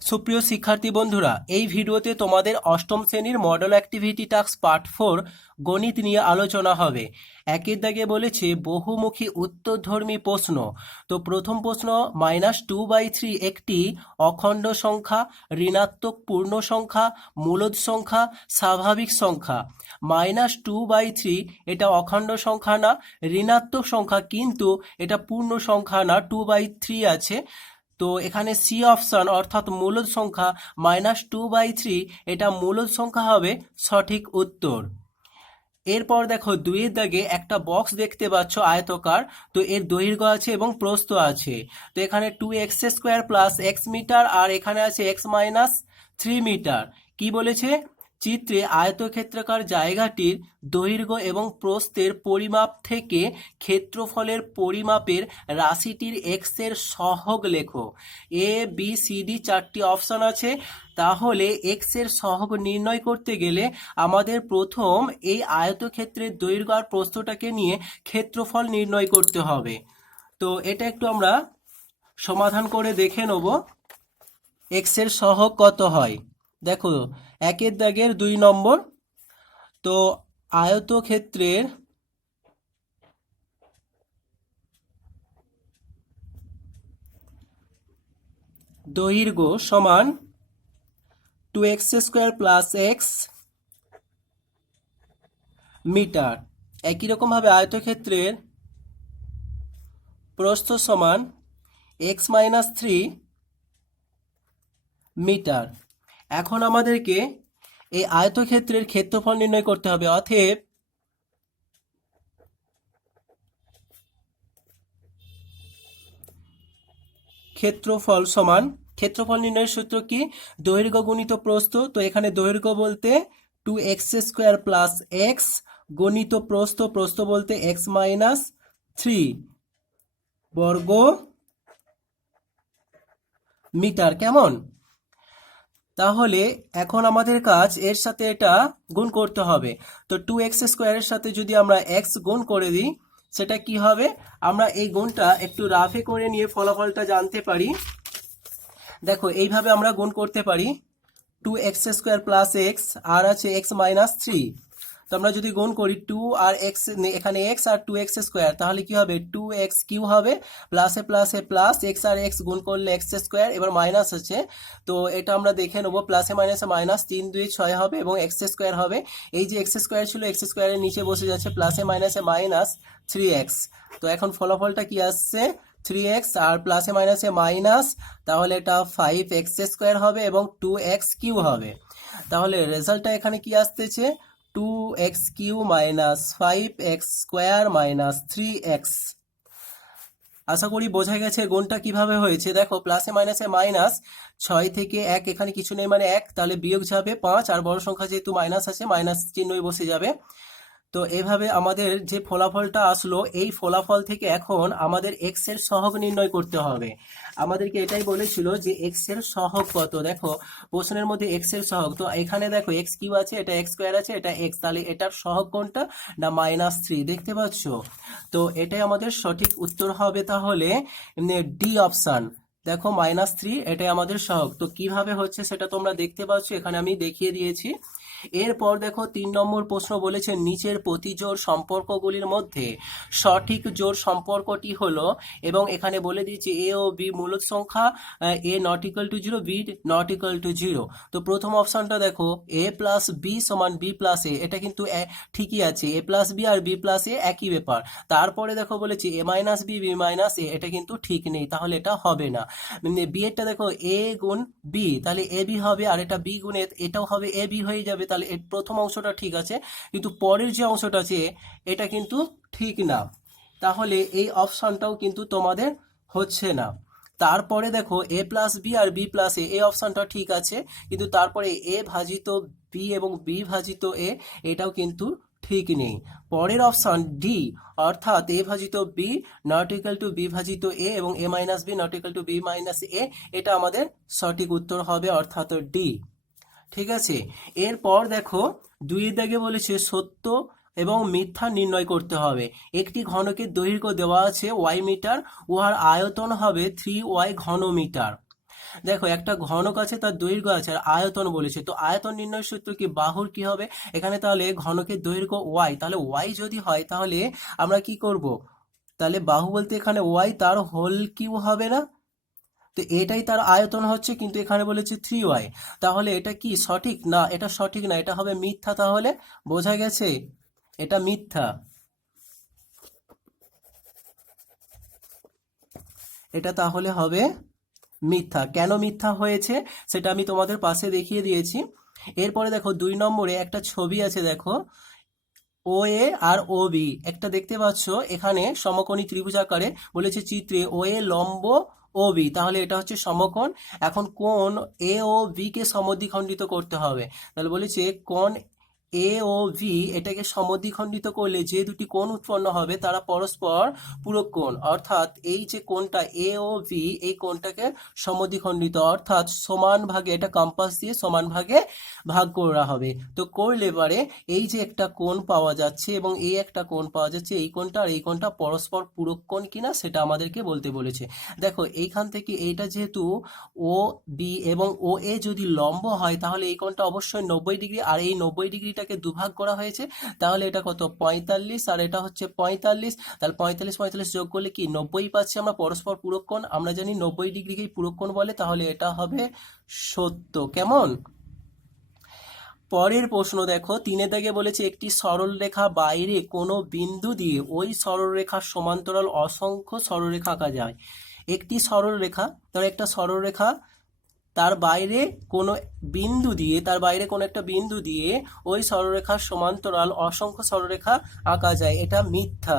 সুপ্রিয় শিক্ষার্থী বন্ধুরা, এই ভিডিওতে তোমাদের অষ্টম শ্রেণীর মডেল অ্যাক্টিভিটি টাস্ক পার্ট 4 গণিত নিয়ে আলোচনা হবে। একের দাগে বলেছে বহুমুখী উত্তরধর্মী প্রশ্ন। তো প্রথম প্রশ্ন, -2/3 একটি অখণ্ড সংখ্যা, ঋণাত্মক পূর্ণ সংখ্যা, মূলদ সংখ্যা, স্বাভাবিক সংখ্যা। -2/3 এটা অখণ্ড সংখ্যা না, ঋণাত্মক সংখ্যা, কিন্তু এটা পূর্ণ সংখ্যা না, 2/3 আছে। তো এখানে সি অপশন অর্থাৎ মূলদ সংখ্যা -2/3 এটা মূলদ সংখ্যা হবে সঠিক উত্তর। এরপর দেখো দুইয়ের দাগে একটা বক্স দেখতে পাচ্ছ আয়তকার। তো এর দৈর্ঘ্য আছে এবং প্রস্থ আছে। তো এখানে 2x² + x মিটার আর এখানে আছে x-3 মিটার। কি বলেছে? চিত্রে আয়তক্ষেত্রাকার জায়গাটির দৈর্ঘ্য এবং প্রস্থের পরিমাপ থেকে ক্ষেত্রফলের পরিমাপের রাশিটির x এর সহগ লেখো। এ বি সি ডি চারটি অপশন আছে। তাহলে x এর সহগ নির্ণয় করতে গেলে আমাদের প্রথম এই আয়তক্ষেত্রের দৈর্ঘ্য আর প্রস্থটাকে নিয়ে ক্ষেত্রফল নির্ণয় করতে হবে। তো এটা একটু আমরা সমাধান করে দেখে নেব x এর সহগ কত হয়। দেখো একের দাগের 2 নম্বর। তো আয়তক্ষেত্রের দৈর্ঘ্য সমান 2x² + x মিটার। একই রকমভাবে আয়তক্ষেত্রের প্রস্থ সমান x-3 মিটার। এখন আমাদেরকে এই আয়তক্ষেত্রের ক্ষেত্রফল নির্ণয় করতে হবে। অতএব ক্ষেত্রফল সমান, ক্ষেত্রফল নির্ণয়ের সূত্র কি? দৈর্ঘ্য গুণিত প্রস্থ। তো এখানে দৈর্ঘ্য বলতে 2x² + x গণিত প্রস্থ, প্রস্থ বলতে x-3 বর্গ মিটার। কেমন? তাহলে এখন আমাদের কাজ এর সাথে এটা গুণ করতে হবে। তো 2x² এর সাথে যদি আমরা x গুণ করে দিই, সেটা কি হবে? আমরা এই গুণটা একটু রাফে করে নিয়ে ফলাফলটা জানতে পারি। দেখো এইভাবে আমরা গুণ করতে পারি। 2x² + x আর আছে x-3। তো আমরা যদি গুণ করি 2 আর x, এখানে x আর 2x², তাহলে কি হবে? 2x³ হবে, প্লাসে প্লাসে প্লাস, x আর x গুণ করলে x², এবার মাইনাস আছে। তো এটা আমরা দেখে নেব, প্লাসে মাইনাসে মাইনাস, 3 2 6 হবে এবং x² হবে। এই যে x² ছিল, x² এর নিচে বসে যাচ্ছে, প্লাসে মাইনাসে মাইনাস 3x। তো এখন ফলাফলটা কি আসছে? 3x আর প্লাসে মাইনাসে মাইনাস, তাহলে এটা 5x² হবে এবং 2x³ হবে। তাহলে রেজাল্টটা এখানে কি আসতেছে? 2x³ - 5x² - 3x। আশা করি বোঝা গেছে গুণটা কিভাবে হয়েছে। দেখো প্লাসে মাইনাসে মাইনাস, 6 থেকে 1 এখানে কিছু নেই মানে 1, তাহলে বিয়োগ যাবে 5, আর বড় সংখ্যা যেহেতু মাইনাস আছে, মাইনাস চিহ্নই বসে যাবে। তো এভাবে আমাদের যে ফলাফলটা আসলো, এই ফলাফল থেকে এখন আমাদের x এর সহগ নির্ণয় করতে হবে। আমাদেরকে এটাই বলেছিল যে x এর সহগ কত। দেখো প্রশ্নের মধ্যে x এর সহগ, তো এখানে দেখো x³ আছে, এটা x² আছে, এটা x, তাহলে এটার সহগ কোনটা? না -3, দেখতে পাচ্ছ? তো এটাই আমাদের সঠিক উত্তর হবে। তাহলে ডি অপশন। দেখো -3 এটাই আমাদের সহগ। তো কিভাবে হচ্ছে সেটা তোমরা দেখতে পাচ্ছ, এখানে আমি দেখিয়ে দিয়েছি। এরপর দেখো 3 নম্বর প্রশ্ন বলেছে নিচের প্রতিজোড় সম্পর্কগুলির মধ্যে সঠিক জোড় সম্পর্কটি হলো, এবং এখানে বলে দিয়েছি এ ও বি মূলদ সংখ্যা, a ≠ 0, b ≠ 0। তো প্রথম অপশনটা দেখো a + b = b + a, এটা কিন্তু ঠিকই আছে, a + b R b + a একই ব্যাপার। তারপরে দেখো বলেছি a - b b - a, এটা কিন্তু ঠিক নেই, তাহলে এটা হবে না। বি এরটা দেখো a গুণ b, তাহলে a b হবে, আর এটা b গুণ এটাও হবে a b হয়ে যাবে। তাহলে এর প্রথম অংশটা ঠিক আছে, কিন্তু পরের যে অংশটা আছে এটা কিন্তু ঠিক না। তাহলে এই অপশনটাও কিন্তু তোমাদের হচ্ছে না। তারপরে দেখো a + b R b + a, এই অপশনটা ঠিক আছে, কিন্তু তারপরে a ভাজিত b এবং b ভাজিত a, এটাও কিন্তু ঠিক নেই। পরের অপশন ডি, অর্থাৎ a ভাজিত b ≠ b ভাজিত a এবং a - b ≠ b - a, এটা আমাদের সঠিক উত্তর হবে, অর্থাৎ ডি। ঠিক আছে। এরপর দেখো 2 দাগে বলেছে সত্য এবং মিথ্যা নির্ণয় করতে হবে। একটি ঘনকের দৈর্ঘ্য দেওয়া আছে y মিটার, উহার আয়তন হবে 3y ঘন মিটার। দেখো একটা ঘনক আছে, তার দৈর্ঘ্য আছে, আর আয়তন বলেছে। তো আয়তন নির্ণয় সূত্র কি, বাহুর কি হবে এখানে, তাহলে ঘনকের দৈর্ঘ্য ওয়াই, তাহলে ওয়াই যদি হয় তাহলে আমরা কি করব, তাহলে বাহু বলতে এখানে ওয়াই তার হোল কিউ হবে না? তো এটাই তার আয়তন হচ্ছে, কিন্তু এখানে বলেছে 3y। তাহলে এটা কি সঠিক? না, এটা সঠিক না, এটা হবে মিথ্যা। তাহলে বোঝা গেছে এটা মিথ্যা, এটা তাহলে হবে মিথ্যা। কেন মিথ্যা হয়েছে সেটা আমি তোমাদের পাশে দেখিয়ে দিয়েছি। এরপরে দেখো 2 নম্বরে একটা ছবি আছে, দেখো ও এ আর ও বি একটা দেখতে পাচ্ছ এখানে সমকোণী ত্রিভুজ আকারে, বলেছে চিত্রে ও এ লম্ব ও বি, তাহলে এটা হচ্ছে সমকোণ। এখন কোণ এ ও বি কে সমদ্বিখণ্ডিত করতে হবে, তাহলে বলেছে কোণ এ ও ভি এটাকে সমদ্বিখণ্ডিত করলে যে দুটি কোণ উৎপন্ন হবে তারা পরস্পর পূরক কোণ, অর্থাৎ এই যে কোণটা এ ও ভি এই কোণটাকে সমদ্বিখণ্ডিত, অর্থাৎ সমান ভাগে, এটা কম্পাস দিয়ে সমান ভাগে ভাগ করা হবে। তো করলে পারে এই যে একটা কোণ পাওয়া যাচ্ছে এবং এই একটা কোণ পাওয়া যাচ্ছে, এই কোণটা আর এই কোণটা পরস্পর পূরক কোণ কিনা সেটা আমাদেরকে বলতে বলেছে। দেখো এইখান থেকে এইটা যেহেতু ও বি এবং ও এ যদি লম্ব হয় তাহলে এই কোণটা অবশ্যই 90 ডিগ্রি, আর এই 90 ডিগ্রিটাকে দুভাগ করা হয়েছে, তাহলে এটা কত 45 আর এটা হচ্ছে 45, তাহলে 45 45 যোগ করলে কি 90 পাচ্ছি আমরা, পরস্পর পূরক কোণ। আমরা জানি 90 ডিগ্রিকেই পূরক কোণ বলে, তাহলে এটা হবে সত্য। কেমন? পরের প্রশ্ন দেখো 3 দাগে বলেছে একটি সরল রেখা বাইরে কোনো বিন্দু দিয়ে ওই সরলরেখার সমান্তরাল অসংখ্য সরলরেখা আঁকা যায়। একটি সরল রেখা, ধর একটা সরল রেখা, তার বাইরে কোনো বিন্দু দিয়ে, তার বাইরে কোনো একটা বিন্দু দিয়ে ওই সরলরেখার সমান্তরাল অসংখ্য সরলরেখা আঁকা যায়, এটা মিথ্যা।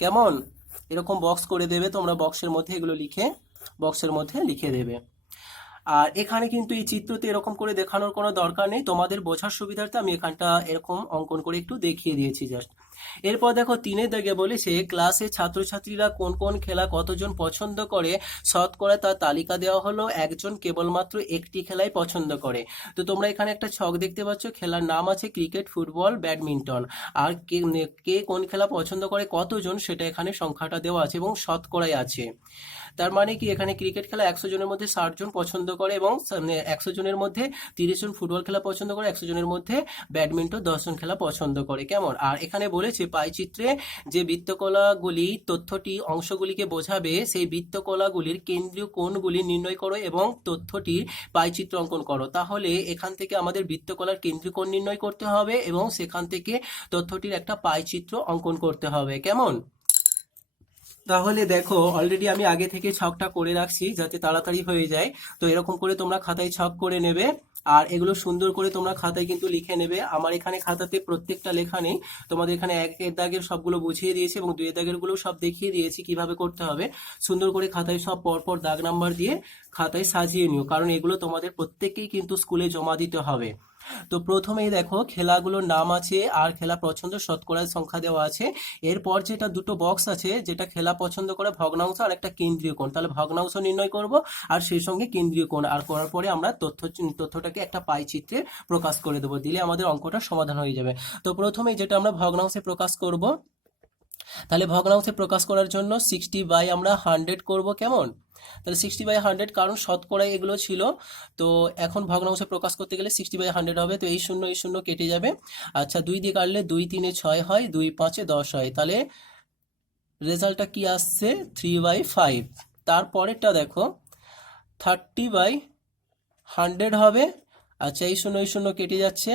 কেমন? এরকম বক্স করে দেবে তোমরা, বক্সের মধ্যে এগুলো লিখে বক্সের মধ্যে লিখে দেবে। আর এখানে কিন্তু এই চিত্রতে এরকম করে দেখানোর কোনো দরকার নেই, তোমাদের বোঝার সুবিধার্থে আমি এখানটা এরকম অঙ্কন করে একটু দেখিয়ে দিয়েছি জাস্ট। এরপর দেখো 3 দাগে বলেছে ক্লাসে ছাত্রছাত্রীরা কোন কোন খেলা কতজন পছন্দ করে শতকরা তার তালিকা দেওয়া হলো, একজন কেবলমাত্র একটি খেলাই পছন্দ করে। তো তোমরা এখানে একটা ছক দেখতে পাচ্ছ, খেলার নাম আছে ক্রিকেট, ফুটবল, ব্যাডমিন্টন, আর কে কে কোন খেলা পছন্দ করে কতজন সেটা এখানে সংখ্যাটা দেওয়া আছে এবং শতকরাই আছে। তার মানে কি এখানে ক্রিকেট খেলা 100 জনের মধ্যে 60 জন পছন্দ করে এবং 100 জনের মধ্যে 30 জন ফুটবল খেলা পছন্দ করে, 100 জনের মধ্যে ব্যাডমিন্টন 10 জন খেলা পছন্দ করে। কেমন? আর এখানে বলেছে পাই চিত্রে যে বৃত্তকলাগুলি তথ্যটি অংশগুলিকে বোঝাবে সেই বৃত্তকলাগুলির কেন্দ্রীয় কোণগুলি নির্ণয় করো এবং তথ্যটির পাই চিত্র অঙ্কন করো। তাহলে এখান থেকে আমাদের বৃত্তকলার কেন্দ্রীয় কোণ নির্ণয় করতে হবে এবং সেখান থেকে তথ্যটির একটা পাই চিত্র অঙ্কন করতে হবে। কেমন? তাহলে দেখো অলরেডি আমি আগে থেকে ছকটা করে রাখছি যাতে তাড়াতাড়ি হয়ে যায়। তো এরকম করে তোমরা খাতায় ছক করে নেবে আর এগুলো সুন্দর করে তোমরা খাতায় কিন্তু লিখে নেবে। আমার এখানে খাতাতে প্রত্যেকটা লেখা নেই, তোমাদের এখানে 1 দাগের সবগুলো বুঝিয়ে দিয়েছি এবং 2 দাগের গুলো সব দেখিয়ে দিয়েছি কিভাবে করতে হবে। সুন্দর করে খাতায় সব পরপর দাগ নাম্বার দিয়ে খাতায় সাজিয়ে নিও, কারণ এগুলো তোমাদের প্রত্যেককেই কিন্তু স্কুলে জমা দিতে হবে। তো প্রথমেই দেখো খেলাগুলোর নাম আছে আর খেলা পছন্দ শতকরার সংখ্যা দেওয়া আছে। এরপর যেটা দুটো বক্স আছে, যেটা খেলা পছন্দ করে ভগ্নাংশ আর একটা কেন্দ্রীয় কোণ, তাহলে ভগ্নাংশ নির্ণয় করব আর সেই সঙ্গে কেন্দ্রীয় কোণ, আর করার পরে আমরা তথ্যটাকে একটা পাই চিত্রে প্রকাশ করে দেবো, দিলে আমাদের অঙ্কটা সমাধান হয়ে যাবে। তো প্রথমেই যেটা আমরা ভগ্নাংশে প্রকাশ করব, তাহলে ভগ্নাংশে প্রকাশ করার জন্য 60 আমরা 100 করব। কেমন? তাহলে 60/100, কারণ শতকরা এগুলো ছিল। তো এখন ভগ্নাংশে প্রকাশ করতে গেলে 60/100 হবে, তো এই শূন্য কেটে যাবে। আচ্ছা 2 দিয়ে কাটলে 2 3 6 হয়, 2 5 10 হয়, তাহলে রেজাল্টটা কি আসছে 3/5। তারপরেরটা দেখো 30/100 হবে। আচ্ছা এই শূন্য কেটে যাচ্ছে,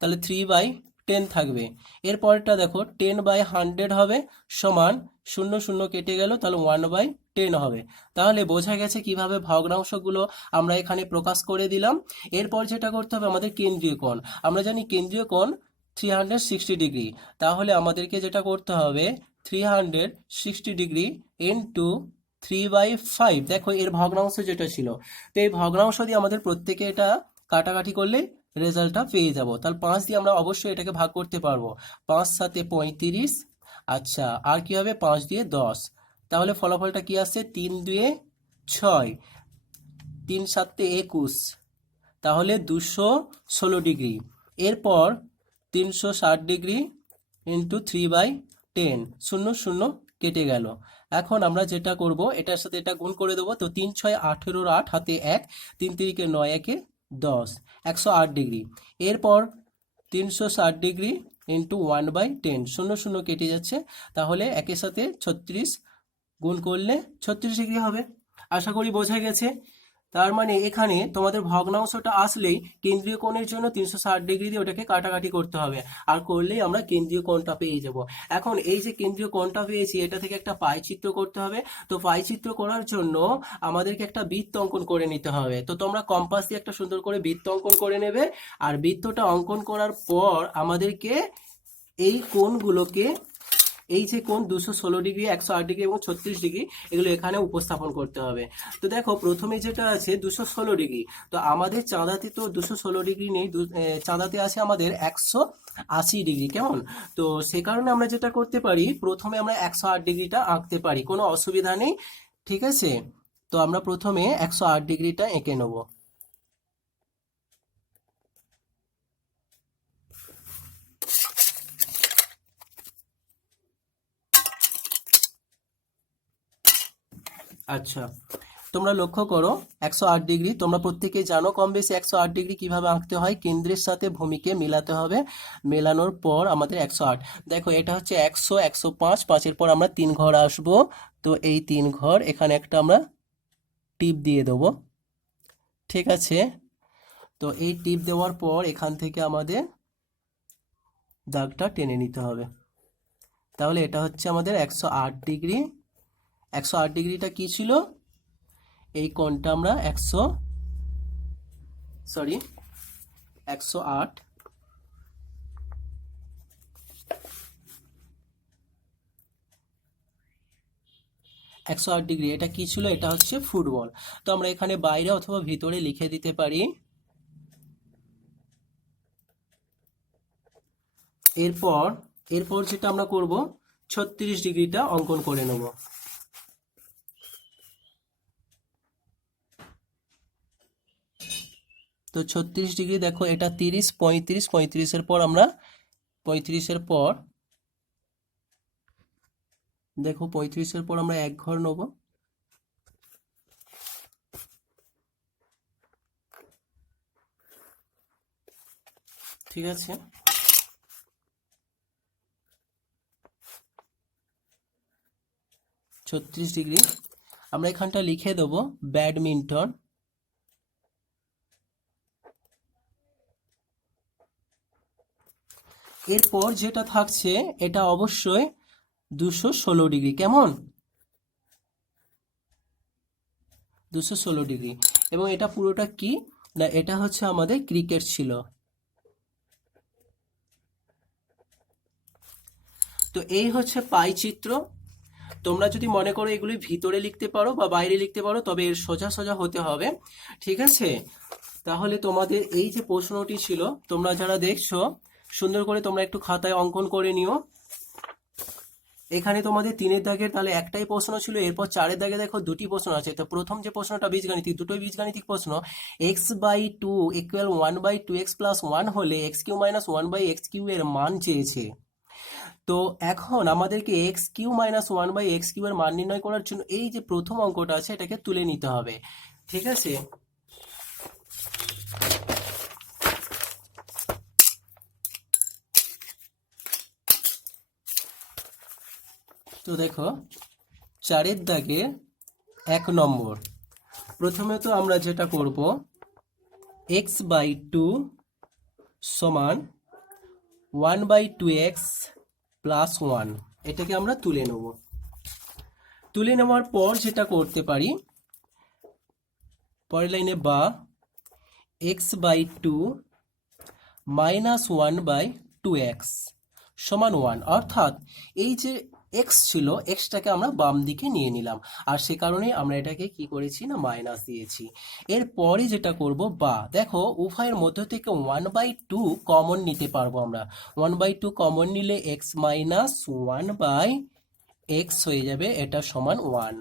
তাহলে 3/10 থাকবে। এরপরেরটা দেখো 10/100 হবে সমান শূন্য কেটে গেল, তাহলে 1/10 হবে। তাহলে বোঝা গেছে কিভাবে ভগ্নাংশগুলো আমরা এখানে প্রকাশ করে দিলাম। এরপর যেটা করতে হবে আমাদের কেন্দ্রীয় কোণ, আমরা জানি কেন্দ্রীয় কোণ 360 ডিগ্রি, তাহলে আমাদেরকে যেটা করতে হবে 360 ডিগ্রি ইন্টু 3/5। দেখো এর ভগ্নাংশ যেটা ছিল, তো এই ভগ্নাংশ দিয়ে আমাদের প্রত্যেকে এটা কাটাকাটি করলে রেজাল্টটা পেয়ে যাব। তাহলে 5 দিয়ে আমরা অবশ্যই এটাকে ভাগ করতে পারবো, 5 7 35। আচ্ছা আর কি হবে 5 দিয়ে 10, তাহলে ফলাফলটা কি আসছে 3 2 6, 3 7 21, তাহলে 216 ডিগ্রি। এরপর 360 ডিগ্রি ইন্টু 3/10, শূন্য কেটে গেল, এখন আমরা যেটা করব, এটার সাথে এটা গুণ করে দেবো। তো 3 6 18 8 হাতে 1, 3 3 9 1 10, 108 ডিগ্রি। এরপর 360 ডিগ্রি ইন্টু 1/10, 0 0 কেটে যাচ্ছে, তাহলে একের সাথে 36 গুণ করলে 36 ডিগ্রি হবে। আশা করি বোঝা গেছে। তার মানে এখানে তোমাদের ভগ্নাংশটা আসলেই কেন্দ্রীয় কোণের জন্য 360 ডিগ্রি দিয়ে ওটাকে কাটাকাটি করতে হবে, আর করলেই আমরা কেন্দ্রীয় কোণটা পেয়ে যাব। এখন এই যে কেন্দ্রীয় কোণটা পেয়েছি, এটা থেকে একটা পাই চিত্র করতে হবে। তো পাই চিত্র করার জন্য আমাদেরকে একটা বৃত্ত অঙ্কন করে নিতে হবে। তো তোমরা কম্পাস দিয়ে একটা সুন্দর করে বৃত্ত অঙ্কন করে নেবে, আর বৃত্তটা অঙ্কন করার পর আমাদেরকে এই কোণগুলোকে, এই যে কোণ 216 ডিগ্রি, 108 ডিগ্রি এবং 36 ডিগ্রি, এগুলো এখানে উপস্থাপন করতে হবে। তো দেখো প্রথমে যেটা আছে 216 ডিগ্রি, তো আমাদের চাঁদাতে তো 216 ডিগ্রি নেই, চাঁদাতে আছে আমাদের 180 ডিগ্রি। কেমন? তো সে কারণে আমরা যেটা করতে পারি, প্রথমে আমরা 108 ডিগ্রিটা আঁকতে পারি, কোনো অসুবিধা নেই। ঠিক আছে, তো আমরা প্রথমে 108 ডিগ্রিটা এঁকে নেব। আচ্ছা, তোমরা লক্ষ্য করো 108 ডিগ্রি, তোমরা প্রত্যেকেই জানো কম বেশি 108 ডিগ্রি কিভাবে আঁকতে হয়। কেন্দ্রের সাথে ভূমিকে মেলাতে হবে, মেলানোর পর আমাদের 108। দেখো এটা হচ্ছে 100, 105, 5-এর পর আমরা 3 ঘর আসবো। তো এই 3 ঘর এখানে একটা আমরা টিপ দিয়ে দেবো। ঠিক আছে, তো এই টিপ দেওয়ার পর এখান থেকে আমাদের দাগটা টেনে নিতে হবে। তাহলে এটা হচ্ছে আমাদের 108 ডিগ্রি। 108 ডিগ্রিটা কি ছিল? এই কোণটা আমরা 108 108 ডিগ্রি, এটা কি ছিল? এটা হচ্ছে ফুটবল। তো আমরা এখানে বাইরে অথবা ভিতরে লিখে দিতে পারি। এরপর এরপর যেটা আমরা করব, 36 ডিগ্রিটা অঙ্কন করে নেব। তো 36 ডিগ্রি, দেখো এটা 30, 35, 35-এর পর আমরা 35-এর পর দেখো 35-এর পর আমরা 1 ঘর নেব। ঠিক আছে, ছত্রিশ ডিগ্রি আমরা এখানটা লিখে দেবো ব্যাডমিন্টন। এরপর যেটা থাকছে এটা অবশ্যই 216 ডিগ্রি। কেমন? 216 ডিগ্রি। এবং এটা পুরোটা কি না, এটা হচ্ছে আমাদের ক্রিকেট ছিল। তো এই হচ্ছে পাই চিত্র। তোমরা যদি মনে করো এগুলি ভিতরে লিখতে পারো বা বাইরে লিখতে পারো, তবে এর সোজা সোজা হতে হবে। ঠিক আছে, তাহলে তোমাদের এই যে প্রশ্নটি ছিল, তোমরা যারা দেখছো সুন্দর করে তোমরা একটু খাতায় অঙ্কন করে নিও। এখানে তোমাদের 3-এর দাগের তাহলে একটাই প্রশ্ন ছিল, এরপর 4-এর দাগে দেখো 2টি প্রশ্ন আছে। তো প্রথম যে প্রশ্নটা বীজগাণিতিক, দুটোই বীজগাণিতিক প্রশ্ন। x/2 = 1/2x + 1 হলে x³ - 1/x³ এর মান চেয়েছে। তো এখন আমাদেরকে x³ - 1/x³ এর মান নির্ণয় করার জন্য এই যে প্রথম অঙ্কটা আছে এটাকে তুলে নিতে হবে। ঠিক আছে, তো দেখো 4-এর দাগে 1 নম্বর, প্রথমে তো আমরা যেটা করব, x/2 = 1/2x + 1, এটাকে আমরা তুলে নেব। তুলে নেওয়ার পর যেটা করতে পারি, পরের লাইনে বা x/2 - 1/2x = 1, অর্থাৎ এই যে x ছিল, xটাকে আমরা বাম দিকে নিয়ে নিলাম, আর সে কারণেই আমরা এটাকে কি করেছি না মাইনাস দিয়েছি। এরপরে যেটা করব, বা দেখো উভয়ের মধ্য থেকে 1/2 কমন নিতে পারবো আমরা। 1/2 কমন নিলে x - 1/x হয়ে যাবে, এটা সমান 1।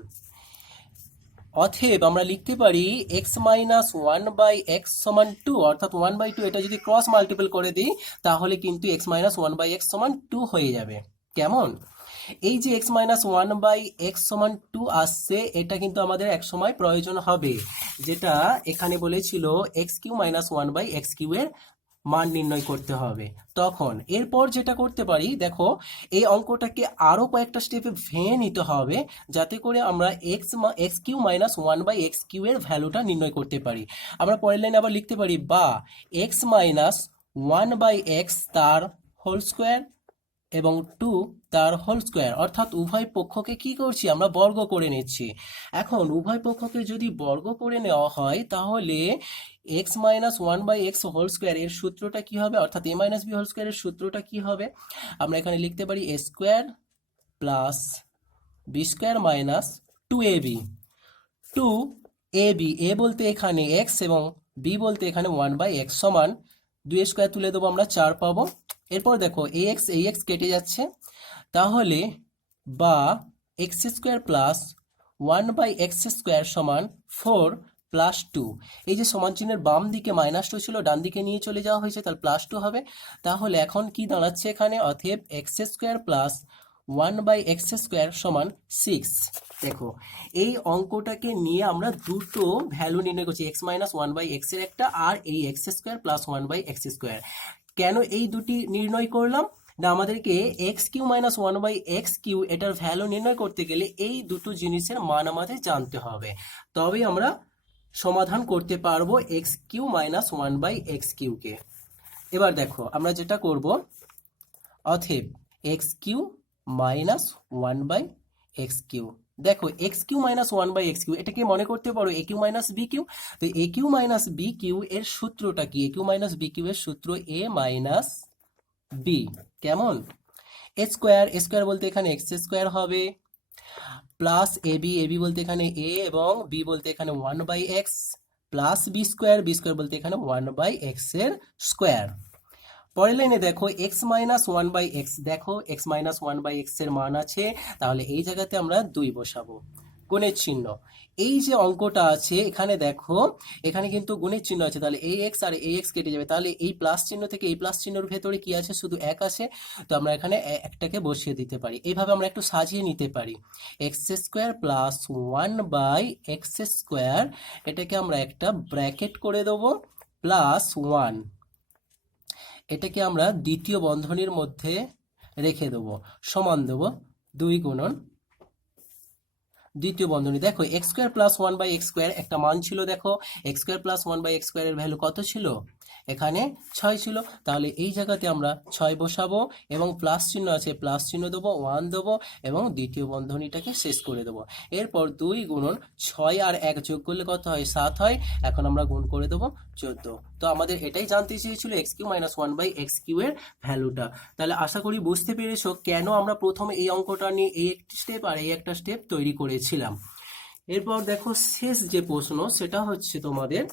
অতএব আমরা লিখতে পারি x - 1/x = 2, অর্থাৎ 1/2 এটা যদি ক্রস মাল্টিপল করে দিই তাহলে কিন্তু x - 1/x = 2 হয়ে যাবে। কেমন? এই যে x minus one by x সমান টু আসছে, এটা কিন্তু আমাদের এক সময় প্রয়োজন হবে, যেটা এখানে বলেছিল x cube minus one by x cube এর মান নির্ণয় করতে হবে। তখন এরপর যেটা করতে পারি, দেখো এই অঙ্কটাকে আরো কয়েকটা স্টেপে ভেঙে নিতে হবে, যাতে করে আমরা x cube minus one by x cube এর ভ্যালুটা নির্ণয় করতে পারি। আমরা পরের লাইনে আবার লিখতে পারি বা x minus one by x তার হোল স্কোয়ার এবং টু তার হোল স্কোয়ার, অর্থাৎ উভয় পক্ষকে কি করছি আমরা বর্গ করে নিচ্ছি। এখন উভয় পক্ষকে যদি বর্গ করে নেওয়া হয়, তাহলে x minus one by x whole square এর সূত্রটা কি হবে, অর্থাৎ a minus b whole square এর সূত্রটা কি হবে, আমরা এখানে লিখতে পারি a square plus b square minus two a b. Two a b, a বলতে এখানে এক্স এবং বি বলতে এখানে ওয়ান বাই এক্স সমান, দুই স্কোয়ার তুলে দেবো আমরা 4 পাবো। এরপর দেখো এই এক্স কেটে যাচ্ছে, তাহলে বা x square plus one by x square সমান 4 প্লাস 2। এই যে সমান চিহ্নের বাম দিকে -2 ছিল, ডান দিকে নিয়ে চলে যাওয়া হয়েছে, তাহলে +2 হবে। তাহলে এখন কি দাঁড়াচ্ছে এখানে, অতএব x square plus one by x square সমান 6। দেখো এই অঙ্কটাকে নিয়ে আমরা দুটো ভ্যালু নির্ণয় করছি, x minus one by x এর একটা, আর এই x square plus one by x square. কেন এই দুটি নির্ণয় করলাম না, আমাদেরকে x cube minus one by x cube এটার ভ্যালু নির্ণয় করতে গেলে এই দুটো জিনিসের মান আমাদের জানতে হবে, তবেই আমরা সমাধান করতে পারবো x cube minus one by x কিউকে। এবার দেখো আমরা যেটা করব, অতএব x cube minus one by x cube. দেখো x cube minus one by x cube, এটাকে মনে করতে পারো a cube minus b cube. তো a cube minus b cube এর সূত্রটা কি, a cube minus b cube এর সূত্র এ মাইনাস বি। কেমন, এ স্কোয়ার বলতে এখানে এক্স স্কোয়ার হবে, প্লাস এ বি বলতে এখানে এ এবং বি বলতে এখানে one by x, plus b square বলতে এখানে ওয়ান বাই এক্স এর স্কোয়ার। পরের লাইনে দেখো x minus one by x, দেখো x minus one by x এর মান আছে, তাহলে এই জায়গাতে আমরা 2 বসাবো। গুণের চিহ্ন, এই যে অঙ্কটা আছে এখানে দেখো এখানে কিন্তু গুণের চিহ্ন আছে, তাহলে এই এক্স আর এই এক্স কেটে যাবে, তাহলে এই প্লাস চিহ্ন থেকে এই প্লাস চিহ্নের ভেতরে কি আছে, শুধু এক আছে, তো আমরা এখানে একটাকে বসিয়ে দিতে পারি। এইভাবে আমরা একটু সাজিয়ে নিতে পারি, x square plus one by x square, এটাকে আমরা একটা ব্র্যাকেট করে দেবো, প্লাস ওয়ান, এটাকে আমরা দ্বিতীয় বন্ধনীর মধ্যে রেখে দেবো, সমান দেবো 2 গুণন দ্বিতীয় বন্ধনী। দেখো x square plus one by x square একটা মান ছিল, দেখো x square plus one by x স্কোয়ারের ভ্যালু কত ছিল, এখানে 6 ছিল, তাহলে এই জায়গাতে আমরা 6 বসাবো এবং প্লাস চিহ্ন আছে, প্লাস চিহ্ন দেবো, 1 দেবো এবং দ্বিতীয় বন্ধনীটাকে শেষ করে দেবো। এরপর 2 গুণন 6 আর 1 যোগ করলে কত হয়, 7 হয়। এখন আমরা গুণ করে দেবো 14। তো আমাদের এটাই জানতে চেয়েছিল x cube minus one by x cube এর ভ্যালুটা। তাহলে আশা করি বুঝতে পেরেছো কেন আমরা প্রথমে এই অঙ্কটা নিয়ে এই একটি স্টেপ আর এই একটা স্টেপ তৈরি করেছিলাম। এরপর দেখো শেষ যে প্রশ্ন, সেটা হচ্ছে তোমাদের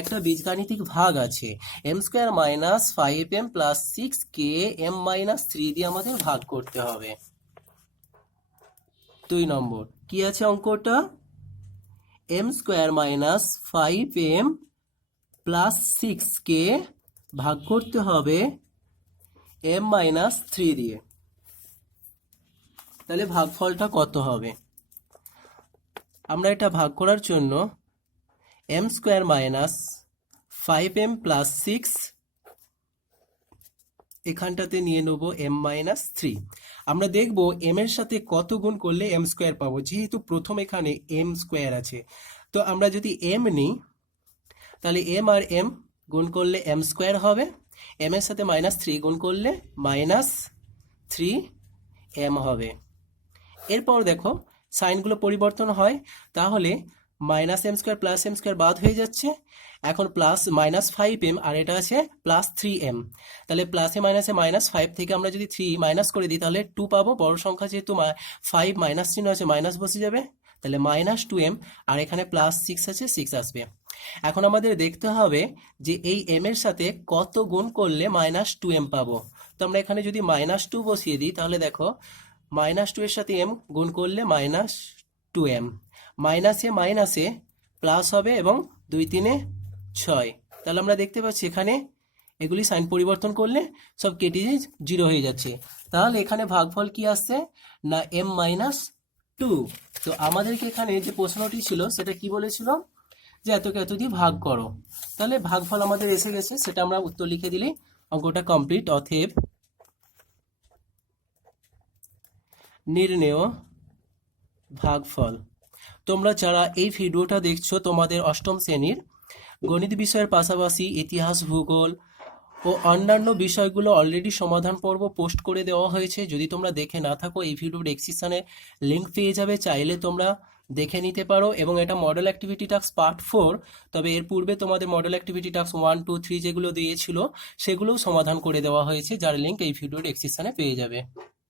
একটা বীজগাণিতিক ভাগ আছে, m square minus 5m plus 6k m minus 3 দিয়ে আমাদের ভাগ করতে হবে। 2 নম্বর কি আছে অঙ্কটা, M square minus 5m plus 6k ভাগ করতে হবে m মাইনাস 3 দিয়ে। তাহলে ভাগফলটা কত হবে, আমরা এটা ভাগ করার জন্য M square minus 5m plus 6 এখানটাতে নিয়ে নেবো m মাইনাস 3। আমরা দেখব m এর সাথে কত গুণ করলে m স্কোয়ার পাবো, যেহেতু প্রথম এখানে m স্কোয়ার আছে, তো আমরা যদি m নিই তাহলে m আর m গুণ করলে m স্কোয়ার হবে, m এর সাথে -3 গুণ করলে -3m হবে। এরপর দেখো সাইনগুলো পরিবর্তন হয়, তাহলে -m square plus m square বাদ হয়ে যাচ্ছে, এখন প্লাস -5m আর এটা আছে +3m, তাহলে প্লাসে মাইনাসে -5 থেকে আমরা যদি 3 মাইনাস করে দিই তাহলে 2 পাবো, বড় সংখ্যা যেহেতু 5 মাইনাস চিহ্ন আছে মাইনাস বসে যাবে, তাহলে -2m আর এখানে +6 আছে 6 আসবে। এখন আমাদের দেখতে হবে যে এই m এর সাথে কত গুণ করলে -2m পাবো, তো আমরা এখানে যদি -2 বসিয়ে দিই তাহলে দেখো -2 এর সাথে m গুণ করলে -2m, মাইনাসে মাইনাসে প্লাস হবে এবং 2 3 6, তাহলে আমরা দেখতে পাচ্ছি এখানে এগুলি সাইন পরিবর্তন করলে সব কেটে জিরো হয়ে যাচ্ছে। তাহলে এখানে ভাগফল কি আসছে না m-2। তো আমাদেরকে এখানে যে প্রশ্নটি ছিল সেটা কি বলেছিল যে এতকে এত দিয়ে ভাগ করো। তাহলে ভাগফল আমাদের এসে গেছে, সেটা আমরা উত্তর লিখে দিলেই অঙ্কটা কমপ্লিট। অতএব নির্ণেয় ভাগফল। তোমরা যারা এই ভিডিওটা দেখছো তোমাদের অষ্টম শ্রেণীর গণিত বিষয়ের পাশাপাশি ইতিহাস, ভূগোল ও অন্যান্য বিষয়গুলো অলরেডি সমাধান পর্ব পোস্ট করে দেওয়া হয়েছে। যদি তোমরা দেখে না থাকো এই ভিডিওর ডেসক্রিপশনে লিংক পেয়ে যাবে, চাইলে তোমরা দেখে নিতে পারো। এবং এটা মডেল অ্যাক্টিভিটি টাস্ক পার্ট 4, তবে এর পূর্বে তোমাদের মডেল অ্যাক্টিভিটি টাস্ক 1, 2, 3 যেগুলো দিয়েছিল সেগুলোও সমাধান করে দেওয়া হয়েছে, যার লিংক এই ভিডিওর ডেসক্রিপশনে পেয়ে যাবে।